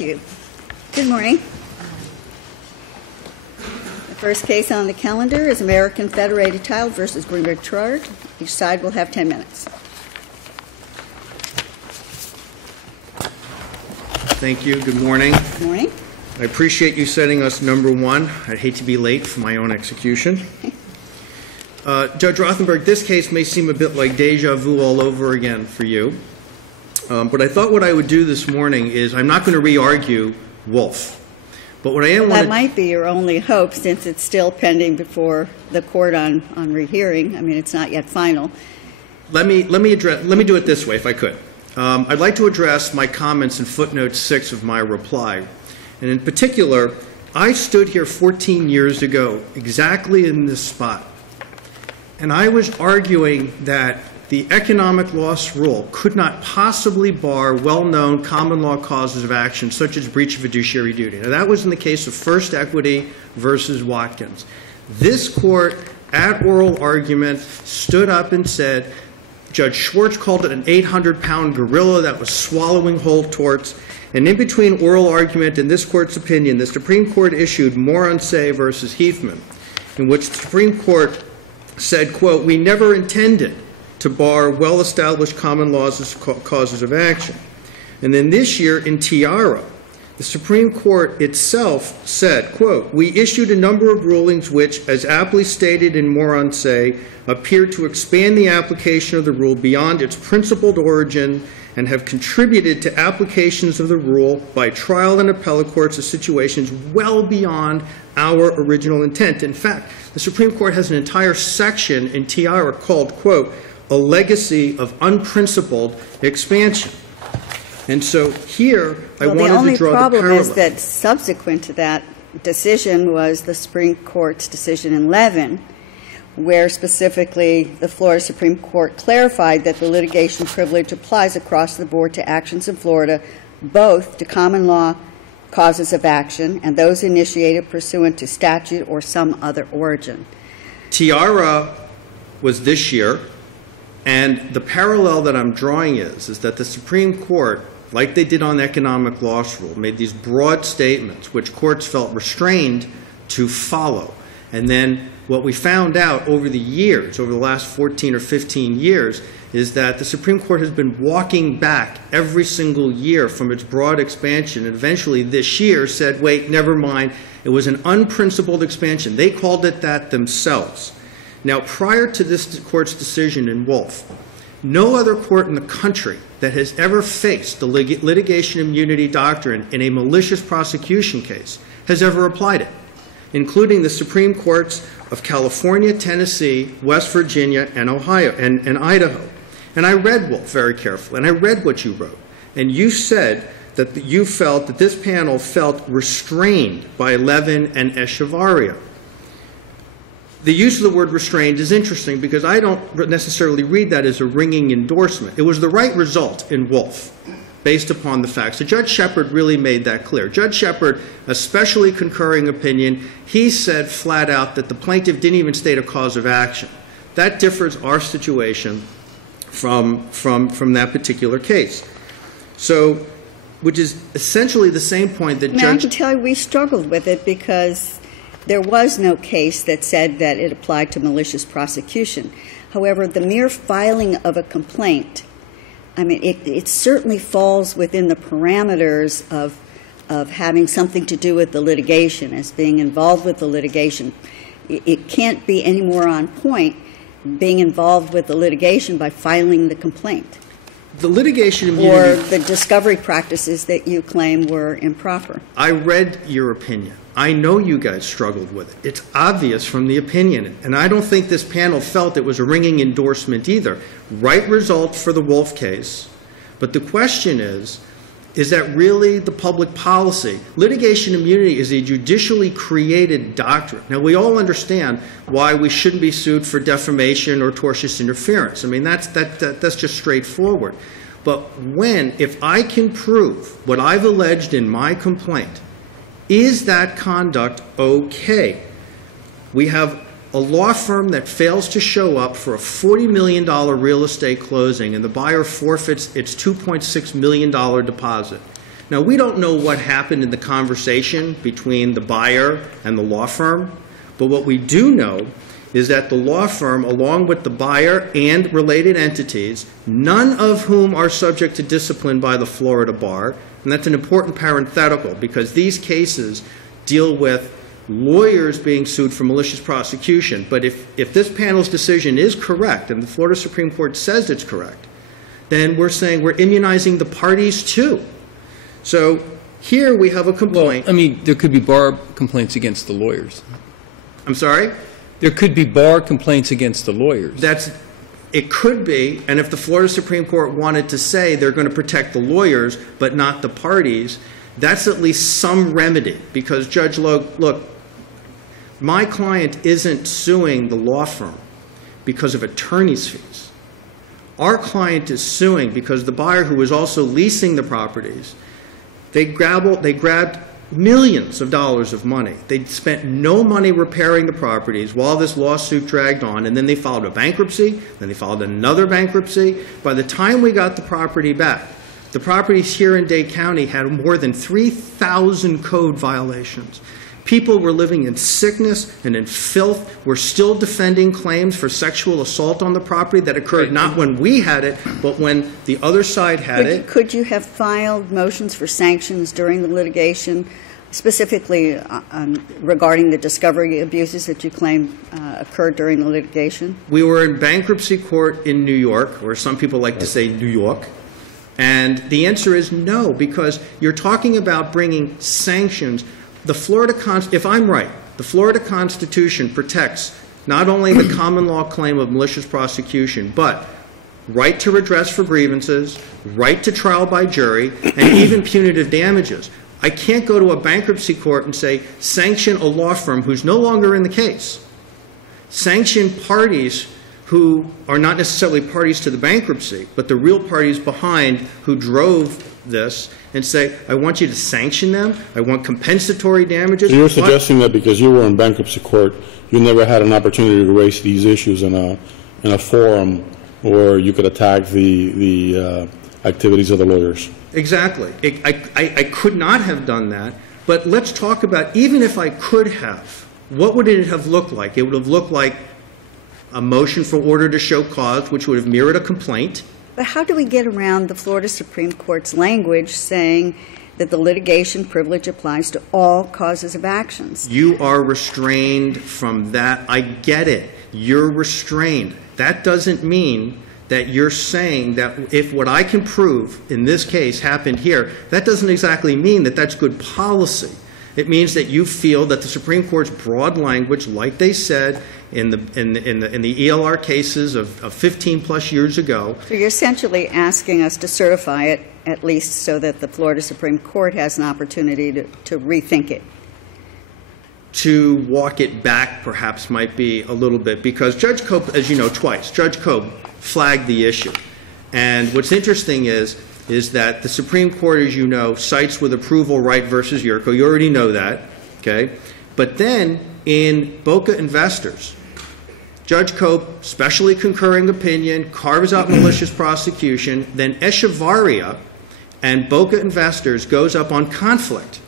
Thank you. Good morning. The first case on the calendar is American Federated Title versus Greenberg Traurig. Each side will have 10 minutes. Thank you. Good morning. Good morning. I appreciate you setting us number one. I'd hate to be late for my own execution. Judge Rothenberg, this case may seem a bit like deja vu all over again for you. But I thought what I would do this morning is I'm not going to re-argue Wolf. But what I am That might be your only hope, since it's still pending before the court on rehearing. I mean, it's not yet final. Let me do it this way, if I could. I'd like to address my comments in footnote 6 of my reply. And in particular, I stood here 14 years ago, exactly in this spot. And I was arguing that the economic loss rule could not possibly bar well-known common law causes of action, such as breach of fiduciary duty. Now, that was in the case of First Equity versus Watkins. This court, at oral argument, stood up and said, Judge Schwartz called it an 800-pound gorilla that was swallowing whole torts. And in between oral argument and this court's opinion, the Supreme Court issued Morancé versus Heathman, in which the Supreme Court said, quote, "We never intended to bar well-established common laws as causes of action." And then this year in Tiara, the Supreme Court itself said, quote, "We issued a number of rulings which, as aptly stated in Morancé, appear to expand the application of the rule beyond its principled origin and have contributed to applications of the rule by trial and appellate courts of situations well beyond our original intent." In fact, the Supreme Court has an entire section in Tiara called, quote, "A legacy of unprincipled expansion." And so here, I wanted to draw the parallel. The only problem is that subsequent to that decision was the Supreme Court's decision in Levin, where specifically the Florida Supreme Court clarified that the litigation privilege applies across the board to actions in Florida, both to common law causes of action and those initiated pursuant to statute or some other origin. Tiara was this year, and the parallel that I'm drawing is that the Supreme Court, like they did on the economic loss rule, made these broad statements which courts felt restrained to follow. And then what we found out over the years, over the last 14 or 15 years, is that the Supreme Court has been walking back every single year from its broad expansion, and eventually this year said, wait, never mind, it was an unprincipled expansion. They called it that themselves. Now, prior to this court's decision in Wolf, no other court in the country that has ever faced the litigation immunity doctrine in a malicious prosecution case has ever applied it, including the Supreme Courts of California, Tennessee, West Virginia, and Ohio, and Idaho. And I read Wolf very carefully, and I read what you wrote. And you said that you felt that this panel felt restrained by Levin and Echevarria. The use of the word restrained is interesting because I don't necessarily read that as a ringing endorsement. It was the right result in Wolf, based upon the facts. So Judge Shepard really made that clear. Judge Shepard, especially concurring opinion, he said flat out that the plaintiff didn't even state a cause of action. That differs our situation from that particular case. So, which is essentially the same point that I can tell you we struggled with it because there was no case that said that it applied to malicious prosecution. However, the mere filing of a complaint, I mean, it certainly falls within the parameters of having something to do with the litigation, as being involved with the litigation. It can't be any more on point being involved with the litigation by filing the complaint. The litigation immunity, or the discovery practices that you claim were improper. I read your opinion. I know you guys struggled with it. It's obvious from the opinion. And I don't think this panel felt it was a ringing endorsement either. Right result for the Wolf case. But the question is that really the public policy? Litigation immunity is a judicially created doctrine. Now, we all understand why we shouldn't be sued for defamation or tortious interference. I mean, that's just straightforward. But if I can prove what I've alleged in my complaint, is that conduct okay? We have a law firm that fails to show up for a $40 million real estate closing and the buyer forfeits its $2.6 million deposit. Now, we don't know what happened in the conversation between the buyer and the law firm, but what we do know is that the law firm, along with the buyer and related entities, none of whom are subject to discipline by the Florida bar, and that's an important parenthetical because these cases deal with lawyers being sued for malicious prosecution. But if this panel's decision is correct, and the Florida Supreme Court says it's correct, then we're saying we're immunizing the parties too. So here we have a complaint. Well, I mean, there could be bar complaints against the lawyers. I'm sorry? There could be bar complaints against the lawyers. It could be, and if the Florida Supreme Court wanted to say they're going to protect the lawyers but not the parties, that's at least some remedy. Because, Judge Logue, look, my client isn't suing the law firm because of attorney's fees. Our client is suing because the buyer, who was also leasing the properties, they grabbed millions of dollars of money. They spent no money repairing the properties while this lawsuit dragged on, and then they filed a bankruptcy, then they filed another bankruptcy. By the time we got the property back, the properties here in Dade County had more than 3,000 code violations. People were living in sickness and in filth. We're still defending claims for sexual assault on the property that occurred not when we had it, but when the other side had it. Could you have filed motions for sanctions during the litigation, specifically regarding the discovery abuses that you claim occurred during the litigation? We were in bankruptcy court in New York, or some people like to say New York. And the answer is no, because you're talking about bringing sanctions. The Florida if I'm right, the Florida Constitution protects not only the common law claim of malicious prosecution, but right to redress for grievances, right to trial by jury, and even punitive damages. I can't go to a bankruptcy court and say, sanction a law firm who's no longer in the case. Sanction parties who are not necessarily parties to the bankruptcy, but the real parties behind who drove this, and say, I want you to sanction them, I want compensatory damages. So you're suggesting that because you were in bankruptcy court, you never had an opportunity to raise these issues in a forum where you could attack the activities of the lawyers? Exactly. I could not have done that, but let's talk about, even if I could have, what would it have looked like? It would have looked like a motion for order to show cause, which would have mirrored a complaint. But how do we get around the Florida Supreme Court's language saying that the litigation privilege applies to all causes of actions? You are restrained from that. I get it. You're restrained. That doesn't mean that you're saying that if what I can prove in this case happened here, that doesn't exactly mean that that's good policy. It means that you feel that the Supreme Court's broad language, like they said in the ELR cases of 15-plus years ago. So you're essentially asking us to certify it, at least so that the Florida Supreme Court has an opportunity to rethink it. To walk it back, perhaps, might be a little bit, because Judge Cope, as you know, twice, Judge Cope flagged the issue. And what's interesting is that the Supreme Court, as you know, cites with approval Wright versus Yurko. You already know that, okay? But then in Boca Investors, Judge Cope, specially concurring opinion, carves out malicious prosecution. Then Echevarria and Boca Investors goes up on conflict.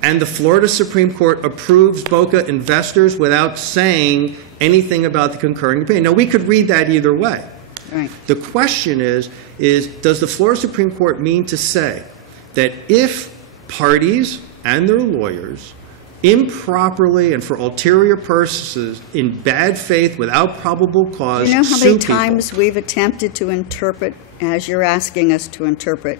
And the Florida Supreme Court approves Boca Investors without saying anything about the concurring opinion. Now, we could read that either way. Right. The question is does the Florida Supreme Court mean to say that if parties and their lawyers improperly and for ulterior purposes, in bad faith, without probable cause, do you know how many times people, we've attempted to interpret, as you're asking us to interpret,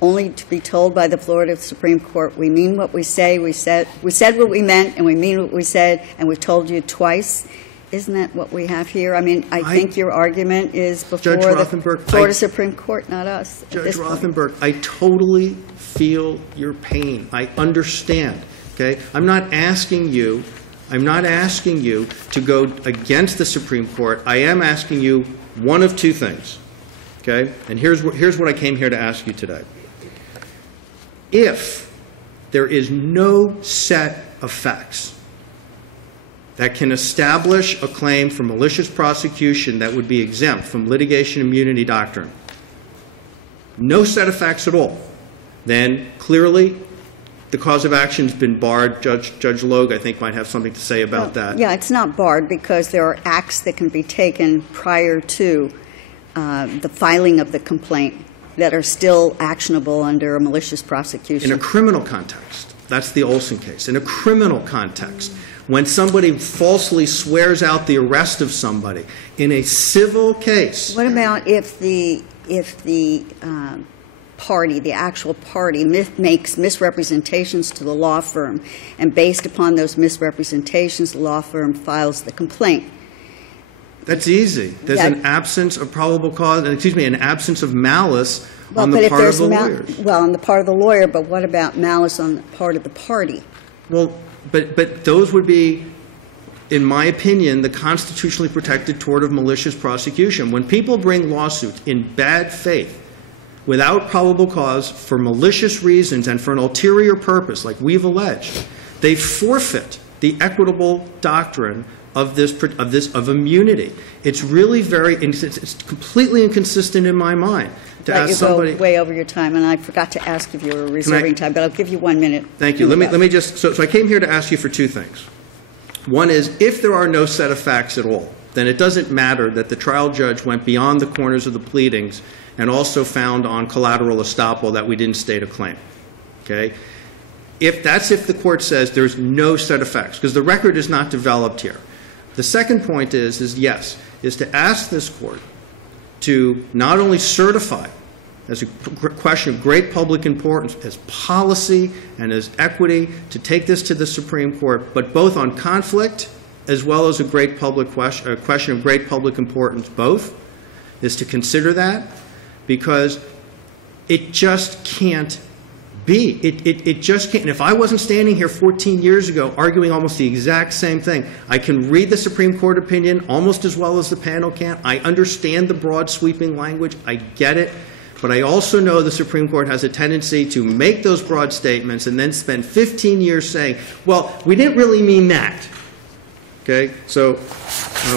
only to be told by the Florida Supreme Court, we mean what we say, we said what we meant, and we mean what we said, and we've told you twice? Isn't that what we have here? I mean, I think your argument is before the Florida Supreme Court, not us. Judge Rothenberg, I totally feel your pain. I understand. Okay? I'm not asking you to go against the Supreme Court. I am asking you one of two things. Okay? And here's what I came here to ask you today. If there is no set of facts that can establish a claim for malicious prosecution that would be exempt from litigation immunity doctrine, no set of facts at all, then clearly the cause of action has been barred. Judge Logue, I think, might have something to say about that. Yeah, it's not barred because there are acts that can be taken prior to the filing of the complaint that are still actionable under a malicious prosecution. In a criminal context, that's the Olson case. In a criminal context, when somebody falsely swears out the arrest of somebody in a civil case. What about if the party, the actual party, makes misrepresentations to the law firm, and based upon those misrepresentations, the law firm files the complaint? That's easy. There's an absence of probable cause, an absence of malice on the part of the lawyers. Well, on the part of the lawyer, but what about malice on the part of the party? Well, but those would be, in my opinion, the constitutionally protected tort of malicious prosecution. When people bring lawsuits in bad faith, without probable cause, for malicious reasons and for an ulterior purpose, like we've alleged, they forfeit the equitable doctrine of immunity. It's really it's completely inconsistent in my mind to ask somebody. You go way over your time, and I forgot to ask if you were reserving time, but I'll give you 1 minute. Thank you. Let me just. So I came here to ask you for two things. One is, if there are no set of facts at all, then it doesn't matter that the trial judge went beyond the corners of the pleadings and also found on collateral estoppel that we didn't state a claim. Okay? If the court says there's no set of facts, because the record is not developed here. The second point is to ask this court to not only certify as a question of great public importance, as policy and as equity, to take this to the Supreme Court, but both on conflict as well as a question of great public importance, both, is to consider that, because it just can't be. It just can't. And if I wasn't standing here 14 years ago arguing almost the exact same thing, I can read the Supreme Court opinion almost as well as the panel can. I understand the broad sweeping language. I get it. But I also know the Supreme Court has a tendency to make those broad statements and then spend 15 years saying, well, we didn't really mean that. Okay? So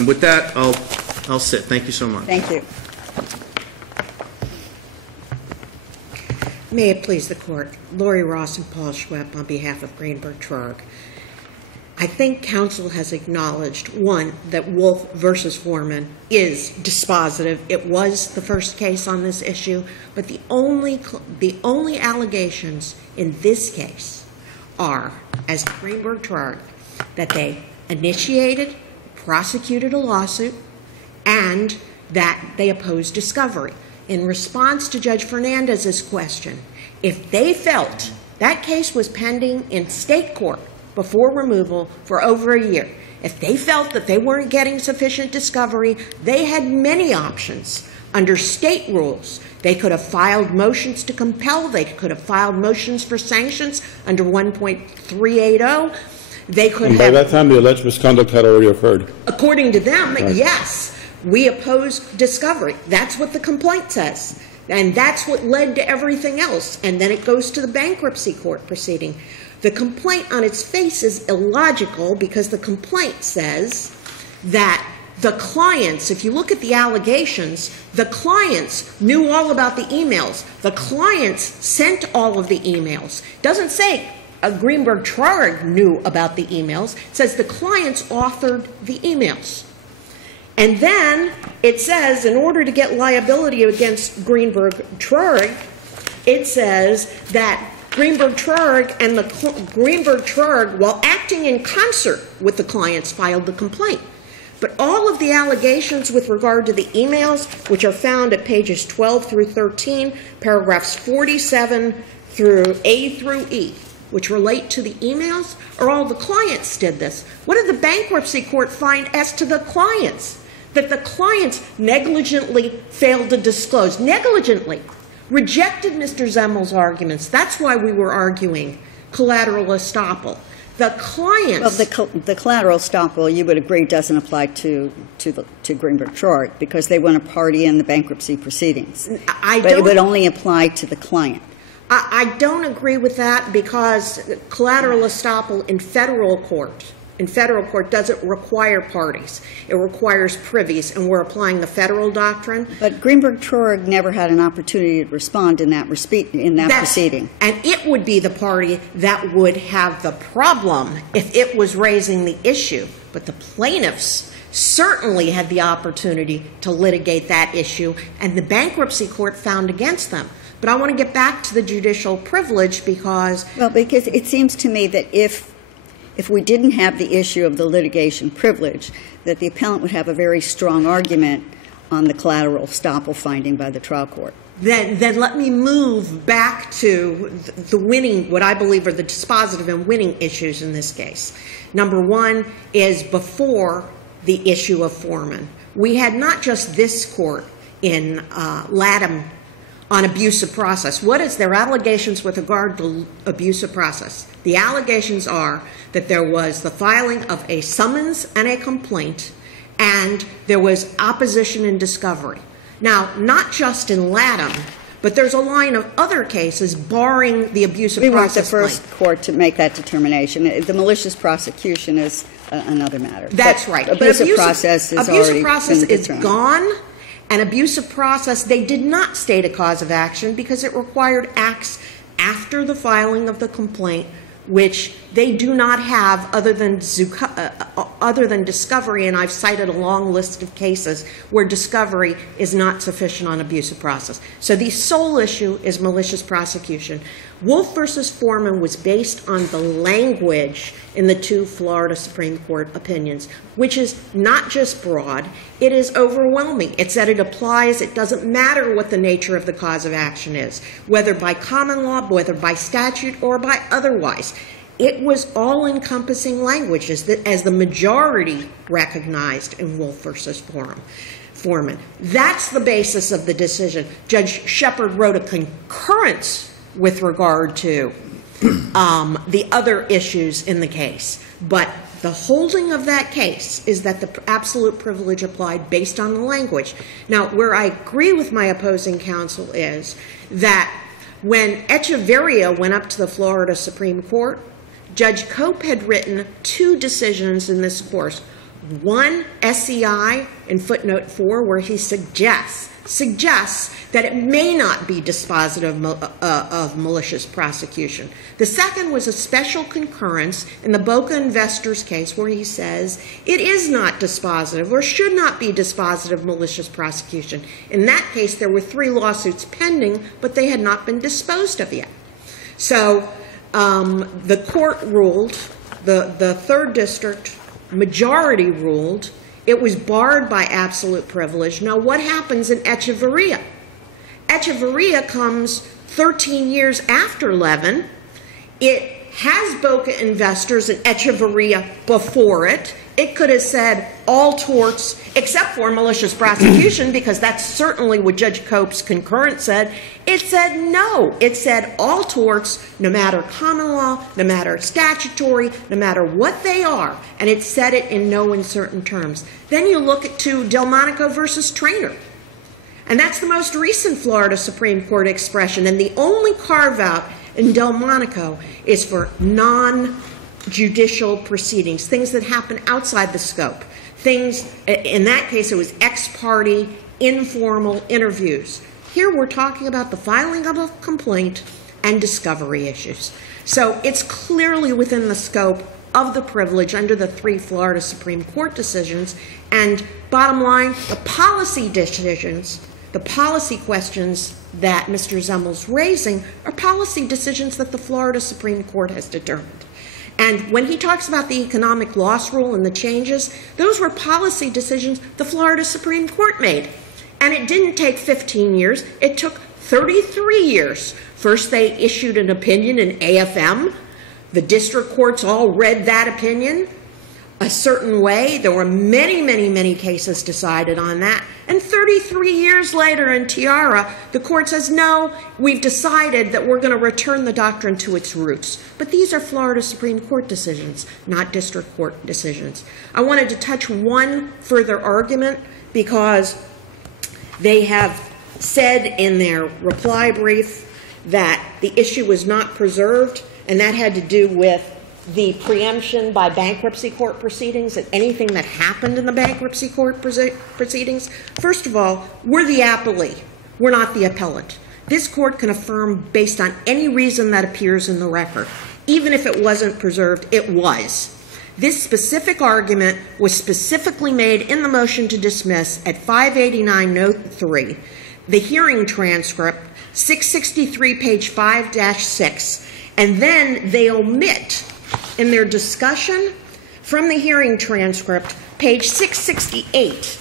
with that, I'll sit. Thank you so much. Thank you. May it please the Court. Lori Ross and Paul Schwepp on behalf of Greenberg Traurig. I think counsel has acknowledged, one, that Wolf versus Foreman is dispositive. It was the first case on this issue, but the only allegations in this case are, as Greenberg Traurig, that they initiated, prosecuted a lawsuit, and that they opposed discovery. In response to Judge Fernandez's question, if they felt that case was pending in state court before removal for over a year, if they felt that they weren't getting sufficient discovery, they had many options. Under state rules, they could have filed motions to compel. They could have filed motions for sanctions under 1.380. They could and by that time, the alleged misconduct had already occurred. According to them, right. Yes. We opposed discovery. That's what the complaint says. And that's what led to everything else. And then it goes to the bankruptcy court proceeding. The complaint on its face is illogical because the complaint says that the clients, if you look at the allegations, the clients knew all about the emails. The clients sent all of the emails. It doesn't say Greenberg Traurig knew about the emails. It says the clients authored the emails. And then it says, in order to get liability against Greenberg Traurig, it says that Greenberg Traurig, while acting in concert with the clients, filed the complaint. But all of the allegations with regard to the emails, which are found at pages 12 through 13, paragraphs 47 through A through E, which relate to the emails, are all the clients did this. What did the bankruptcy court find as to the clients? That the clients negligently failed to disclose. Negligently. Rejected Mr. Zemmel's arguments. That's why we were arguing collateral estoppel. The clients... Well, the collateral estoppel, you would agree, doesn't apply to Greenberg Traurig because they weren't a party in the bankruptcy proceedings. But it would only apply to the client. I don't agree with that because collateral estoppel in federal court in federal court doesn't require parties. It requires privies, and we're applying the federal doctrine. But Greenberg Traurig never had an opportunity to respond in that proceeding. And it would be the party that would have the problem if it was raising the issue. But the plaintiffs certainly had the opportunity to litigate that issue, and the bankruptcy court found against them. But I want to get back to the judicial privilege because it seems to me that if we didn't have the issue of the litigation privilege, that the appellant would have a very strong argument on the collateral estoppel finding by the trial court. Then let me move back to the winning, what I believe are the dispositive and winning issues in this case. Number one is before the issue of foreman. We had not just this court in Latham on abuse of process. What is their allegations with regard to abuse of process? The allegations are that there was the filing of a summons and a complaint, and there was opposition and discovery. Now, not just in Latham, but there's a line of other cases barring the abuse of process. We weren't the first court to make that determination. The malicious prosecution is another matter. That's right. Abuse of process is already been determined. Abuse of process is gone. And abuse of process, they did not state a cause of action because it required acts after the filing of the complaint, which they do not have other than discovery, and I've cited a long list of cases where discovery is not sufficient on abuse of process. So the sole issue is malicious prosecution. Wolf versus Foreman was based on the language in the two Florida Supreme Court opinions, which is not just broad, it is overwhelming. It's that it applies, it doesn't matter what the nature of the cause of action is, whether by common law, whether by statute, or by otherwise. It was all-encompassing language as the majority recognized in Wolf versus Foreman. That's the basis of the decision. Judge Shepard wrote a concurrence with regard to the other issues in the case. But the holding of that case is that the absolute privilege applied based on the language. Now, where I agree with my opposing counsel is that when Echeverria went up to the Florida Supreme Court, Judge Cope had written two decisions in this course. One, SEI in footnote 4, where he suggests that it may not be dispositive of malicious prosecution. The second was a special concurrence in the Boca Investors case where he says it is not dispositive or should not be dispositive of malicious prosecution. In that case, there were 3 lawsuits pending, but they had not been disposed of yet. So the court ruled, the third district majority ruled, it was barred by absolute privilege. Now, what happens in Echeverria? Echeverria comes 13 years after Levin. It has Boca Investors and Echeverria before it. It could have said all torts except for malicious prosecution, because that's certainly what Judge Cope's concurrence said. It said no. It said all torts, no matter common law, no matter statutory, no matter what they are, and it said it in no uncertain terms. Then you look at Delmonico versus Traynor, and that's the most recent Florida Supreme Court expression, and the only carve-out in Delmonico is for non-judicial proceedings, things that happen outside the scope. Things, in that case, it was ex-parte, informal interviews. Here we're talking about the filing of a complaint and discovery issues. So it's clearly within the scope of the privilege under the 3 Florida Supreme Court decisions. And bottom line, the policy decisions, the policy questions that Mr. Zemmel's raising are policy decisions that the Florida Supreme Court has determined. And when he talks about the economic loss rule and the changes, those were policy decisions the Florida Supreme Court made. And it didn't take 15 years. It took 33 years. First, they issued an opinion in AFM. The district courts all read that opinion a certain way. There were many, many, many cases decided on that. And 33 years later in Tiara, the court says, no, we've decided that we're going to return the doctrine to its roots. But these are Florida Supreme Court decisions, not district court decisions. I wanted to touch one further argument because they have said in their reply brief that the issue was not preserved, and that had to do with the preemption by bankruptcy court proceedings and anything that happened in the bankruptcy court proceedings. First of all, we're the appellee. We're not the appellant. This court can affirm based on any reason that appears in the record. Even if it wasn't preserved, it was. This specific argument was specifically made in the motion to dismiss at 589 note 3, the hearing transcript, 663 page 5-6, and then they omit in their discussion from the hearing transcript, page 668,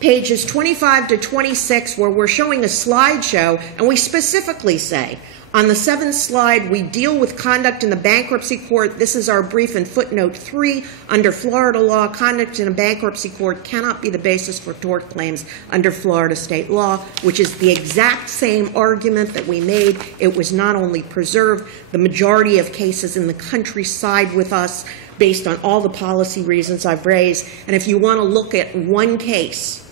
pages 25 to 26, where we're showing a slideshow, and we specifically say, on the 7th slide, we deal with conduct in the bankruptcy court. This is our brief in footnote 3. Under Florida law, conduct in a bankruptcy court cannot be the basis for tort claims under Florida state law, which is the exact same argument that we made. It was not only preserved, the majority of cases in the country side with us based on all the policy reasons I've raised. And if you want to look at one case,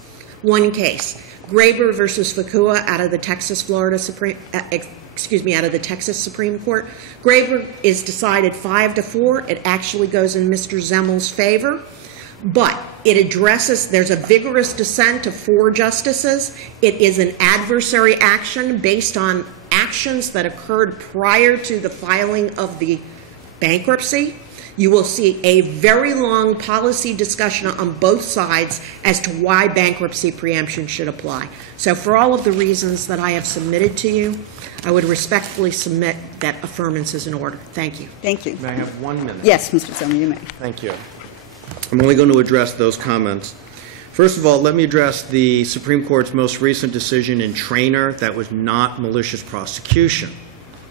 Greenberg versus Fakua out of the Texas Supreme Court. Greenberg is decided 5-4. It actually goes in Mr. Zemmel's favor. But it addresses, there's a vigorous dissent of 4 justices. It is an adversary action based on actions that occurred prior to the filing of the bankruptcy. You will see a very long policy discussion on both sides as to why bankruptcy preemption should apply. So for all of the reasons that I have submitted to you, I would respectfully submit that affirmance is in order. Thank you. Thank you. May I have 1 minute? Yes, Mr. Zellman, you may. Thank you. I'm only going to address those comments. First of all, let me address the Supreme Court's most recent decision in Traynor that was not malicious prosecution.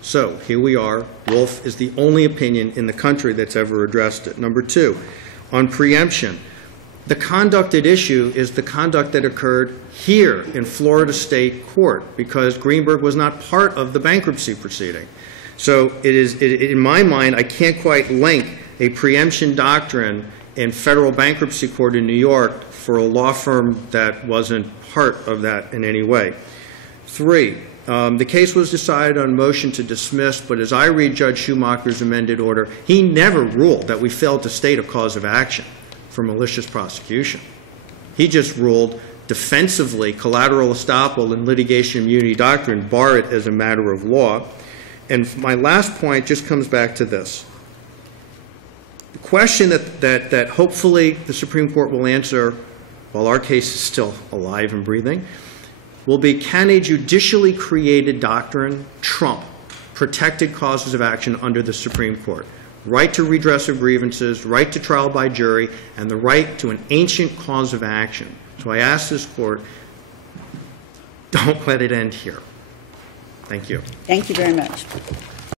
So here we are. Wolf is the only opinion in the country that's ever addressed it. Number 2, on preemption, the conduct at issue is the conduct that occurred here in Florida State Court because Greenberg was not part of the bankruptcy proceeding. So in my mind, I can't quite link a preemption doctrine in federal bankruptcy court in New York for a law firm that wasn't part of that in any way. 3, the case was decided on motion to dismiss, but as I read Judge Schumacher's amended order, he never ruled that we failed to state a cause of action for malicious prosecution. He just ruled defensively collateral estoppel and litigation immunity doctrine bar it as a matter of law. And my last point just comes back to this. The question that hopefully the Supreme Court will answer while our case is still alive and breathing will be, can a judicially created doctrine trump protected causes of action under the Supreme Court? Right to redress of grievances, right to trial by jury, and the right to an ancient cause of action. So I ask this Court, don't let it end here. Thank you. Thank you very much.